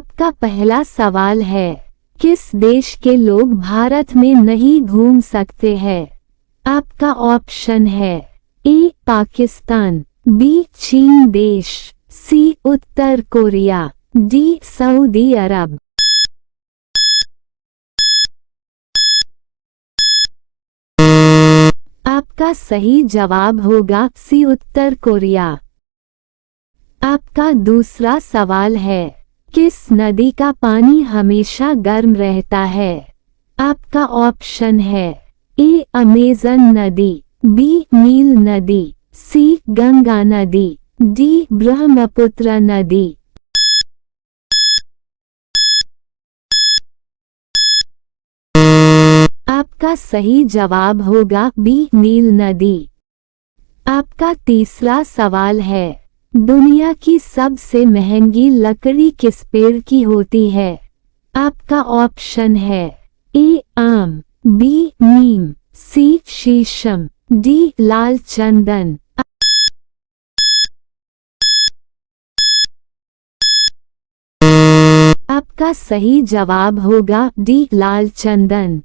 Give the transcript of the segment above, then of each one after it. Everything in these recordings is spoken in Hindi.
आपका पहला सवाल है, किस देश के लोग भारत में नहीं घूम सकते हैं? आपका ऑप्शन है ए पाकिस्तान, बी चीन देश, सी उत्तर कोरिया, डी सऊदी अरब। आपका सही जवाब होगा सी उत्तर कोरिया। आपका दूसरा सवाल है, किस नदी का पानी हमेशा गर्म रहता है? आपका ऑप्शन है ए अमेज़न नदी, बी नील नदी, सी गंगा नदी, डी ब्रह्मपुत्र नदी। आपका सही जवाब होगा बी नील नदी। आपका तीसरा सवाल है, दुनिया की सबसे महंगी लकड़ी किस पेड़ की होती है? आपका ऑप्शन है ए आम, बी नीम, सी शीशम, डी लाल चंदन। आपका सही जवाब होगा डी लाल चंदन।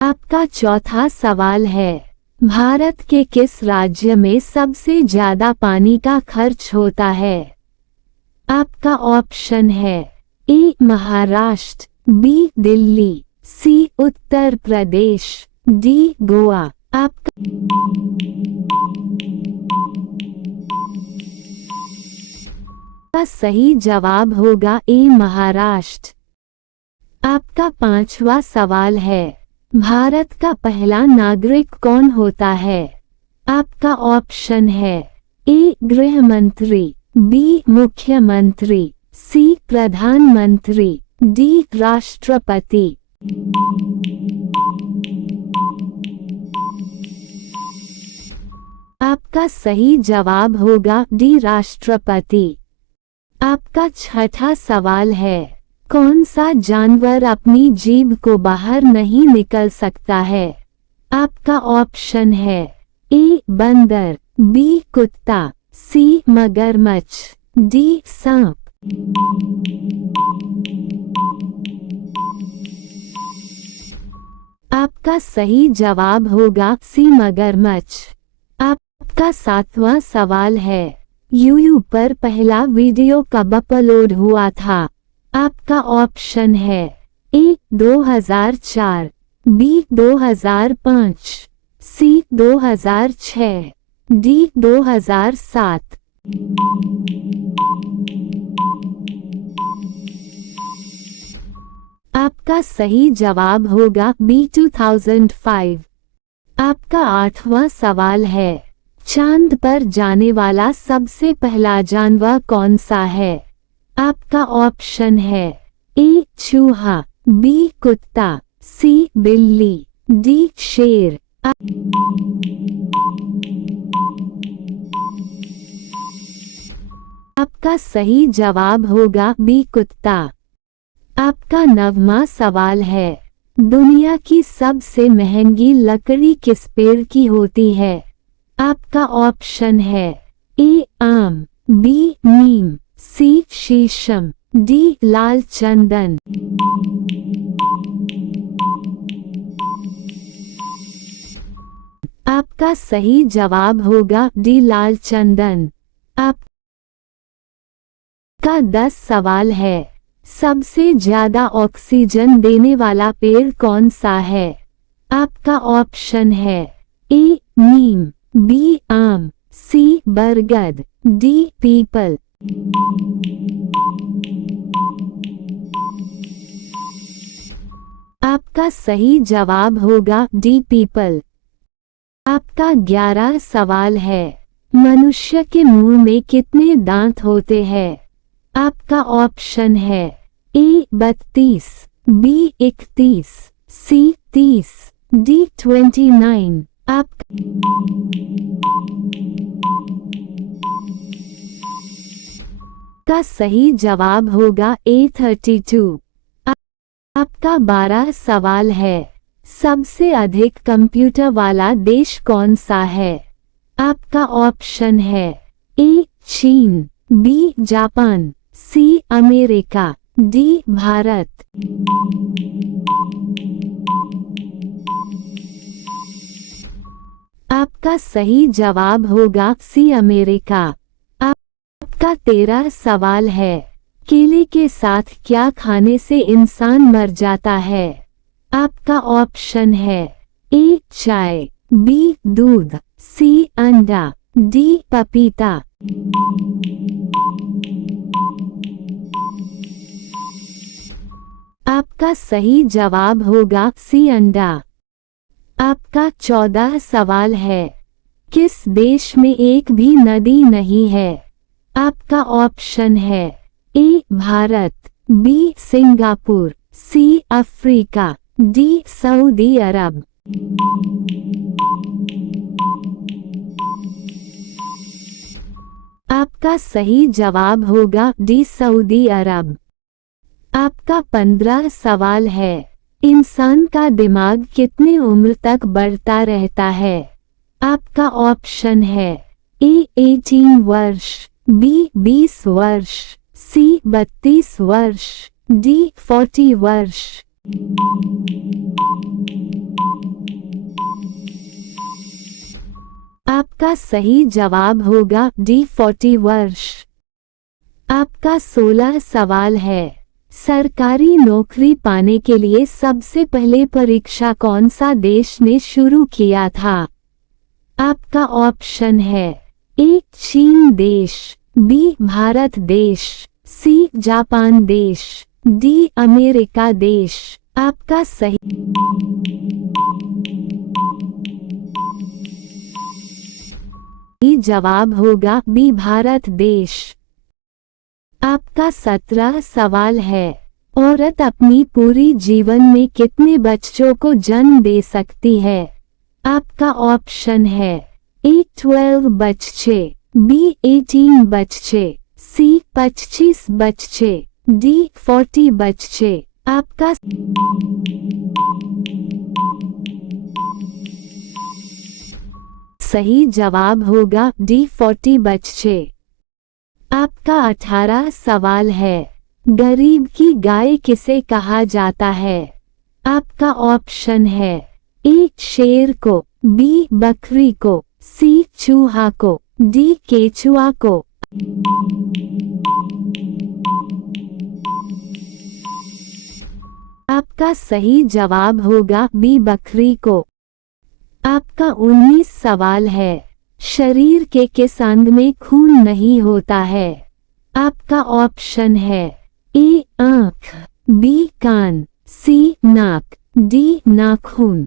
आपका चौथा सवाल है, भारत के किस राज्य में सबसे ज्यादा पानी का खर्च होता है? आपका ऑप्शन है ए महाराष्ट्र, बी दिल्ली, सी उत्तर प्रदेश, डी गोवा। आपका सही जवाब होगा ए महाराष्ट्र। आपका पांचवा सवाल है, भारत का पहला नागरिक कौन होता है? आपका ऑप्शन है ए गृह मंत्री, बी मुख्यमंत्री, सी प्रधानमंत्री, डी राष्ट्रपति। आपका सही जवाब होगा डी राष्ट्रपति। आपका छठा सवाल है, कौन सा जानवर अपनी जीभ को बाहर नहीं निकल सकता है? आपका ऑप्शन है ए बंदर, बी कुत्ता, सी मगरमच्छ, डी सांप। आपका सही जवाब होगा सी मगरमच्छ। आपका सातवां सवाल है, यूट्यूब पर पहला वीडियो कब अपलोड हुआ था? आपका ऑप्शन है ए 2004, बी 2005, सी 2006, डी 2007। आपका सही जवाब होगा बी 2005। आपका आठवां सवाल है, चांद पर जाने वाला सबसे पहला जानवर कौन सा है? आपका ऑप्शन है ए चूहा, बी कुत्ता, सी बिल्ली, डी शेर। आपका सही जवाब होगा बी कुत्ता। आपका नववां सवाल है, दुनिया की सबसे महंगी लकड़ी किस पेड़ की होती है? आपका ऑप्शन है ए आम, बी नीम, सी शीशम, डी लाल चंदन। आपका सही जवाब होगा डी लाल चंदन। आपका 10 सवाल है, सबसे ज्यादा ऑक्सीजन देने वाला पेड़ कौन सा है? आपका ऑप्शन है ए नीम, बी आम, सी बरगद, डी पीपल। आपका सही जवाब होगा डी पीपल। आपका 11 सवाल है, मनुष्य के मुंह में कितने दांत होते हैं? आपका ऑप्शन है ए 32, बी 31, सी 30, डी 29। आपका सही जवाब होगा ए 32। आपका 12 सवाल है, सबसे अधिक कंप्यूटर वाला देश कौन सा है? आपका ऑप्शन है ए चीन, B Japan, C America, D Bharat. आपका सही जवाब होगा सी अमेरिका। आपका 13 सवाल है, केले के साथ क्या खाने से इंसान मर जाता है? आपका ऑप्शन है ए चाय, बी दूध, सी अंडा, डी पपीता। आपका सही जवाब होगा सी अंडा। आपका 14 सवाल है, किस देश में एक भी नदी नहीं है? आपका ऑप्शन है A Bharat, B Singapore, C Africa, D Saudi Arab. आपका सही जवाब होगा डी सऊदी अरब। आपका 15 सवाल है, इंसान का दिमाग कितनी उम्र तक बढ़ता रहता है? आपका ऑप्शन है ए 18 वर्ष, बी 20 वर्ष, सी 32 वर्ष, डी 40 वर्ष। आपका सही जवाब होगा डी 40 वर्ष। आपका 16 सवाल है, सरकारी नौकरी पाने के लिए सबसे पहले परीक्षा कौन सा देश ने शुरू किया था? आपका ऑप्शन है ए चीन देश, बी भारत देश, सी जापान देश, डी अमेरिका देश। आपका सही जवाब होगा बी भारत देश। आपका 17 सवाल है, औरत अपनी पूरी जीवन में कितने बच्चों को जन्म दे सकती है? आपका ऑप्शन है ए 12 बच्चे, बी 18 बच्चे, सी 25 बच्चे, डी 40 बच्चे। आपका सही जवाब होगा डी 40 बच्चे। आपका 18 सवाल है, गरीब की गाय किसे कहा जाता है? आपका ऑप्शन है ए शेर को, बी बकरी को, सी चूहा को, डी केचुआ को। आपका सही जवाब होगा बी बकरी को। आपका 19 सवाल है, शरीर के किस अंग में खून नहीं होता है? आपका ऑप्शन है ए आँख, बी कान, सी नाक, डी नाखून।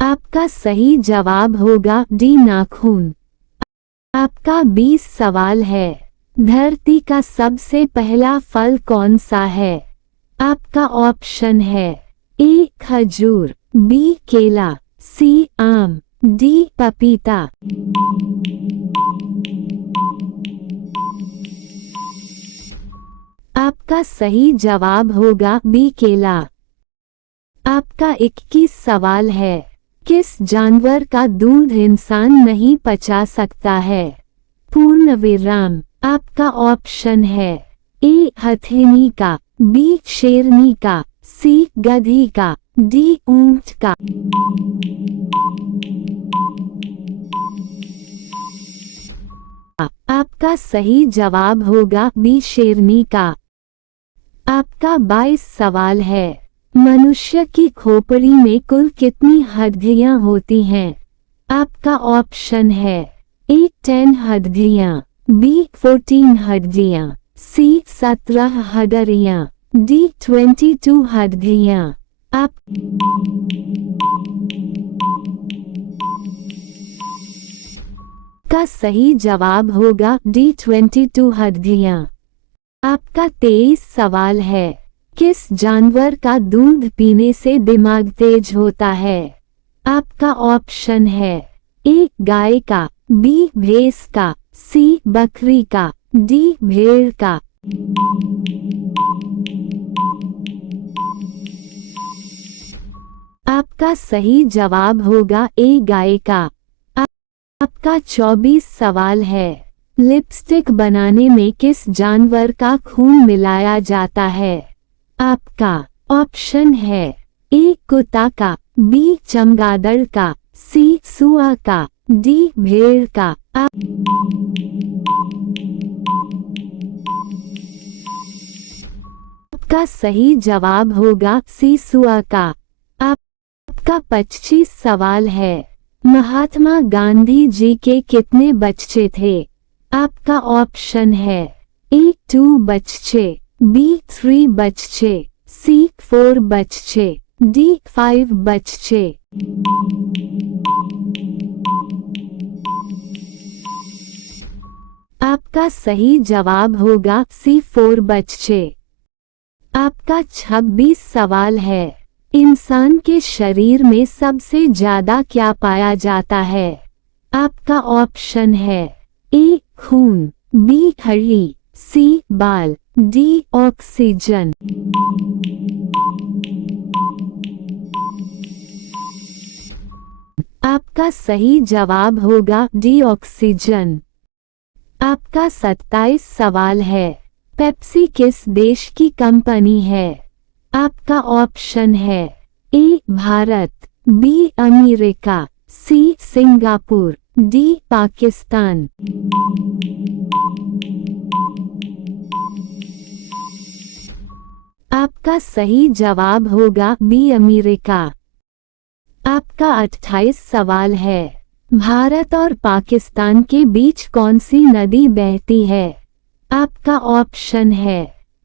आपका सही जवाब होगा डी नाखून। आपका 20 सवाल है, धरती का सबसे पहला फल कौन सा है? आपका ऑप्शन है ए खजूर, बी केला, सी आम, डी पपीता। आपका सही जवाब होगा बी केला। आपका 21 सवाल है, किस जानवर का दूध इंसान नहीं पचा सकता है? पूर्ण विराम। आपका ऑप्शन है ए हथिनी का, बी शेरनी का, सी गधी का, डी ऊंट का। आपका सही जवाब होगा बी शेरनी का। आपका 22 सवाल है, मनुष्य की खोपड़ी में कुल कितनी हड्डियां होती हैं? आपका ऑप्शन है ए 10 हड्डियां, बी 14 हड्डियां, सी 17 हड्डियां, डी 22 हड्डियां। आप का सही जवाब होगा डी 22 हड्डियां। आपका 23 सवाल है, किस जानवर का दूध पीने से दिमाग तेज होता है? आपका ऑप्शन है ए गाय का, बी भैंस का, सी बकरी का, डी भेड़ का। आपका सही जवाब होगा ए गाय का। आपका 24 सवाल है। लिपस्टिक बनाने में किस जानवर का खून मिलाया जाता है? आपका ऑप्शन है ए कुत्ता का, बी चमगादड़ का, सी सुअर का, डी भेड़ का। आपका सही जवाब होगा सी सुअर का। आपका 25 सवाल है। महात्मा गांधी जी के कितने बच्चे थे? आपका ऑप्शन है ए 2 बच्चे, बी 3 बच्चे, सी 4 बच्चे, डी 5 बच्चे। आपका सही जवाब होगा सी 4 बच्चे। आपका 26 सवाल है। इंसान के शरीर में सबसे ज्यादा क्या पाया जाता है? आपका ऑप्शन है ए खून, बी हड्डी, सी बाल, डी ऑक्सीजन। आपका सही जवाब होगा डी ऑक्सीजन। आपका 27 सवाल है। पेप्सी किस देश की कंपनी है? आपका ऑप्शन है A Bharat, B America, C Singapore, D Pakistan. आपका सही जवाब होगा बी अमेरिका। आपका 28 सवाल है। भारत और पाकिस्तान के बीच कौन सी नदी बहती है? आपका ऑप्शन है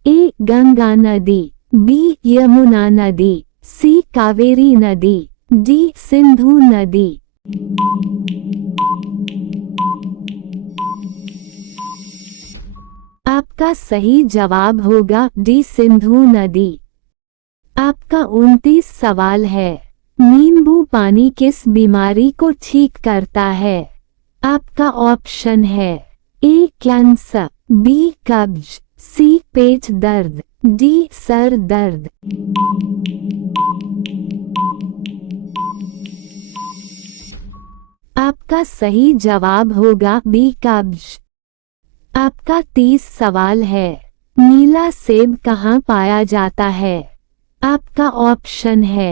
ए गंगा नदी, बी यमुना नदी, सी कावेरी नदी, डी सिंधु नदी। आपका सही जवाब होगा डी सिंधु नदी। आपका 29 सवाल है। नींबू पानी किस बीमारी को ठीक करता है? आपका ऑप्शन है ए कैंसर, बी कब्ज, सी पेट दर्द, डी सर दर्द। आपका सही जवाब होगा बी कब्ज। आपका 30 सवाल है। नीला सेब कहाँ पाया जाता है? आपका ऑप्शन है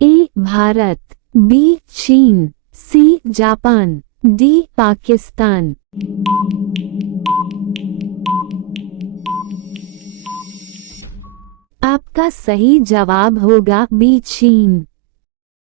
ए भारत, बी चीन, सी जापान, डी पाकिस्तान। आपका सही जवाब होगा बी चीन।